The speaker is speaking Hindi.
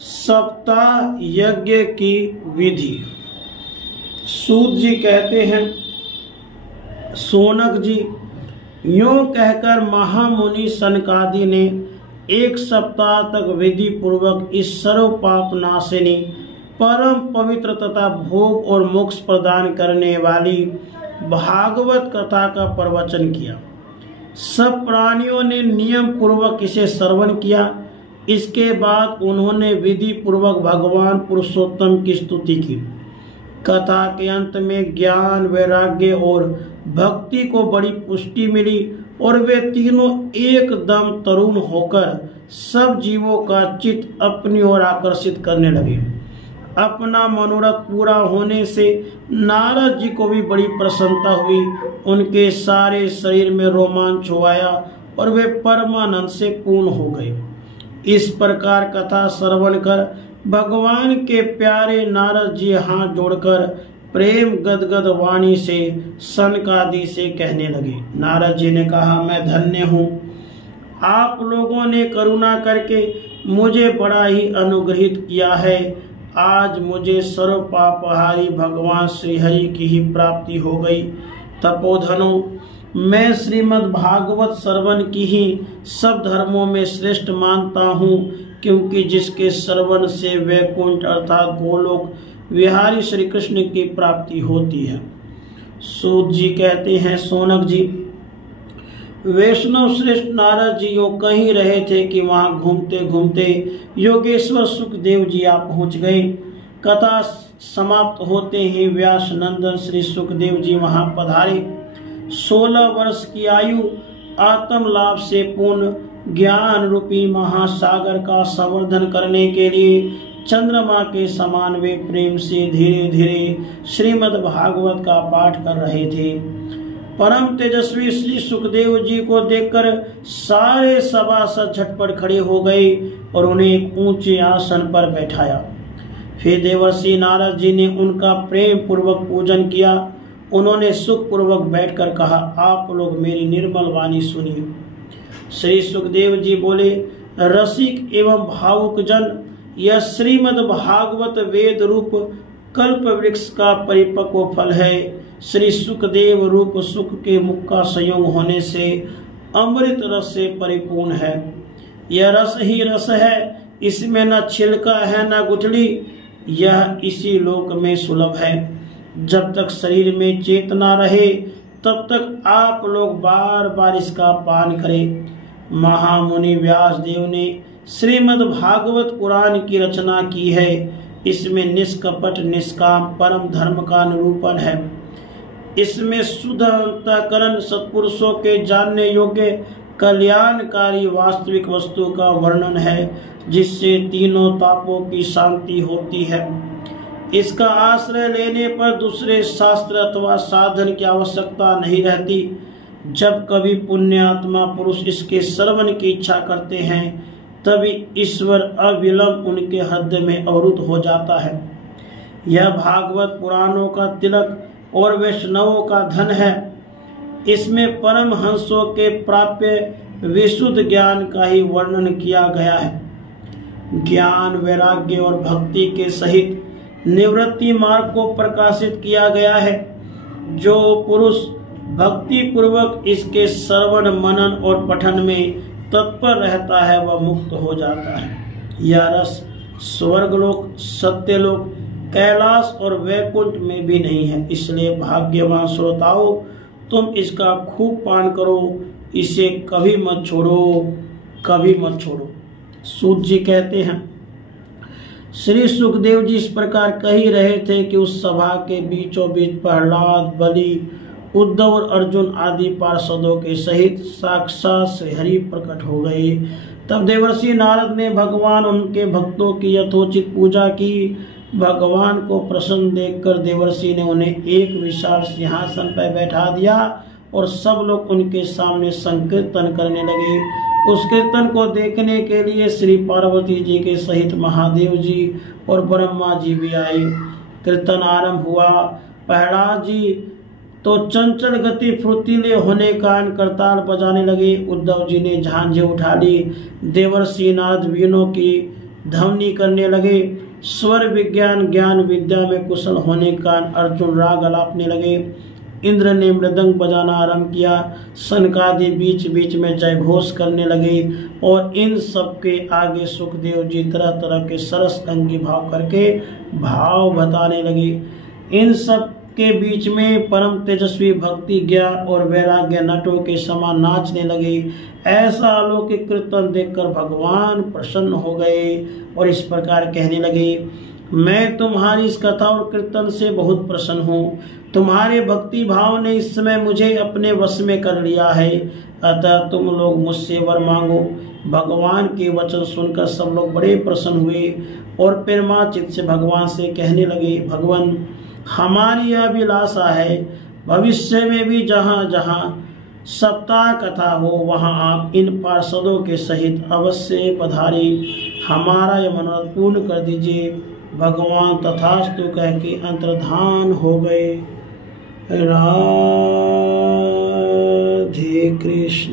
सप्ताह यज्ञ की विधि। सूत जी कहते हैं, सोनक जी, यूं कहकर महामुनि सनकादि ने 1 सप्ताह तक विधि पूर्वक इस सर्व पाप नाशिनी परम पवित्र तथा भोग और मोक्ष प्रदान करने वाली भागवत कथा का प्रवचन किया। सब प्राणियों ने नियम पूर्वक इसे श्रवण किया। इसके बाद उन्होंने विधि पूर्वक भगवान पुरुषोत्तम की स्तुति की। कथा के अंत में ज्ञान, वैराग्य और भक्ति को बड़ी पुष्टि मिली और वे तीनों एकदम तरुण होकर सब जीवों का चित्त अपनी ओर आकर्षित करने लगे। अपना मनोरथ पूरा होने से नारद जी को भी बड़ी प्रसन्नता हुई। उनके सारे शरीर में रोमांच हो आया और वे परमानंद से पूर्ण हो गए। इस प्रकार कथा श्रवण कर भगवान के प्यारे नारद जी हाथ जोड़कर प्रेम गदगद वाणी से सनकादि से कहने लगे। नारद जी ने कहा, मैं धन्य हूँ, आप लोगों ने करुणा करके मुझे बड़ा ही अनुग्रहित किया है। आज मुझे सर्व पापहारी भगवान श्री हरि की ही प्राप्ति हो गई। तपोधनों, मैं श्रीमद् भागवत श्रवण की ही सब धर्मों में श्रेष्ठ मानता हूँ, क्योंकि जिसके श्रवण से वैकुंठ अर्थात गोलोक विहारी श्री कृष्ण की प्राप्ति होती है। सूत जी कहते हैं, सोनक जी, वैष्णव श्रेष्ठ नारद जी यूं कहीं रहे थे कि वहां घूमते घूमते योगेश्वर सुखदेव जी आ पहुंच गए। कथा समाप्त होते ही व्यास नंदन श्री सुखदेव जी वहां पधारे। 16 वर्ष की आयु आत्म लाभ से पूर्ण ज्ञान रूपी महासागर का संवर्धन करने के लिए चंद्रमा के समान वे प्रेम से धीरे धीरे श्रीमद् भागवत का पाठ कर रहे थे। परम तेजस्वी श्री सुखदेव जी को देखकर सारे सभासद झटपट खड़े हो गए और उन्हें एक ऊंचे आसन पर बैठाया। फिर देवर्षि नारद जी ने उनका प्रेम पूर्वक पूजन किया। उन्होंने सुख पूर्वक बैठकर कहा, आप लोग मेरी निर्मल वाणी सुनिए। श्री सुखदेव जी बोले, रसिक एवं भावुक जन, यह श्रीमद् भागवत वेद रूप कल्प वृक्ष का परिपक्व फल है। श्री सुखदेव रूप सुख के मुख का संयोग होने से अमृत रस से परिपूर्ण है। यह रस ही रस है, इसमें न छिलका है न गुठली। यह इसी लोक में सुलभ है। जब तक शरीर में चेतना रहे तब तक आप लोग बार बार इसका पान करें। महामुनि व्यास देव ने श्रीमद् भागवत पुराण की रचना की है। इसमें निष्कपट निष्काम परम धर्म का निरूपण है। इसमें शुद्ध अंतःकरण सत्पुरुषों के जानने योग्य कल्याणकारी वास्तविक वस्तु का वर्णन है, जिससे तीनों तापों की शांति होती है। इसका आश्रय लेने पर दूसरे शास्त्र अथवा साधन की आवश्यकता नहीं रहती। जब कभी पुण्यात्मा पुरुष इसके श्रवण की इच्छा करते हैं, तभी ईश्वर अविलंब उनके हृदय में अवरुद्ध हो जाता है। यह भागवत पुराणों का तिलक और वैष्णवों का धन है। इसमें परम हंसों के प्राप्य विशुद्ध ज्ञान का ही वर्णन किया गया है। ज्ञान, वैराग्य और भक्ति के सहित निवृत्ति मार्ग को प्रकाशित किया गया है। जो पुरुष भक्ति पूर्वक इसके श्रवण, मनन और पठन में तत्पर रहता है, वह मुक्त हो जाता है। यह रस स्वर्गलोक, सत्यलोक, कैलाश और वैकुंठ में भी नहीं है। इसलिए भाग्यवान श्रोताओं, तुम इसका खूब पान करो, इसे कभी मत छोड़ो, कभी मत छोड़ो। सूत जी कहते हैं, श्री सुखदेव जी इस प्रकार कह ही रहे थे कि उस सभा के बीचों बीच प्रहलाद, बलि, उद्धव और अर्जुन आदि पार्षदों के सहित साक्षात श्री हरि प्रकट हो गए। तब देवर्षि नारद ने भगवान उनके भक्तों की यथोचित पूजा की। भगवान को प्रसन्न देखकर देवर्षि ने उन्हें एक विशाल सिंहासन पर बैठा दिया और सब लोग उनके सामने संकीर्तन करने लगे। उस कीर्तन को देखने के लिए श्री पार्वती जी के सहित महादेव जी और ब्रह्मा जी भी आए। कीर्तन आरंभ हुआ। प्रहलाद जी तो चंचल गति फुर्तीले होने कारण करताल बजाने लगे। उद्धव जी ने झांझे उठा ली। देवर्षि नारद वीणों की ध्वनि करने लगे। स्वर विज्ञान ज्ञान विद्या में कुशल होने के कारण अर्जुन राग अलापने लगे। इंद्र ने मृदंग बजाना आरंभ किया। सनकादि बीच बीच में जय घोष करने लगे और इन सब के आगे सुखदेव जी तरह तरह के सरस अंगी भाव करके भाव बताने लगे। इन सब के बीच में परम तेजस्वी भक्ति ज्ञान और वैराग्य नटों के समान नाचने लगे। ऐसा अलौकिक कीर्तन देखकर भगवान प्रसन्न हो गए और इस प्रकार कहने लगे, मैं तुम्हारी इस कथा और कीर्तन से बहुत प्रसन्न हूँ। तुम्हारे भक्ति भाव ने इस समय मुझे अपने वश में कर लिया है, अतः तुम लोग मुझसे वर मांगो। भगवान के वचन सुनकर सब लोग बड़े प्रसन्न हुए और प्रेमाचित से भगवान से कहने लगे, भगवान हमारी यह अभिलाषा है, भविष्य में भी जहाँ जहाँ सप्ताह कथा हो वहाँ आप इन पार्षदों के सहित अवश्य पधारे, हमारा यह मनोरथ पूर्ण कर दीजिए। भगवान तथास्तु कह के अंतर्धान हो गए। राधे कृष्ण।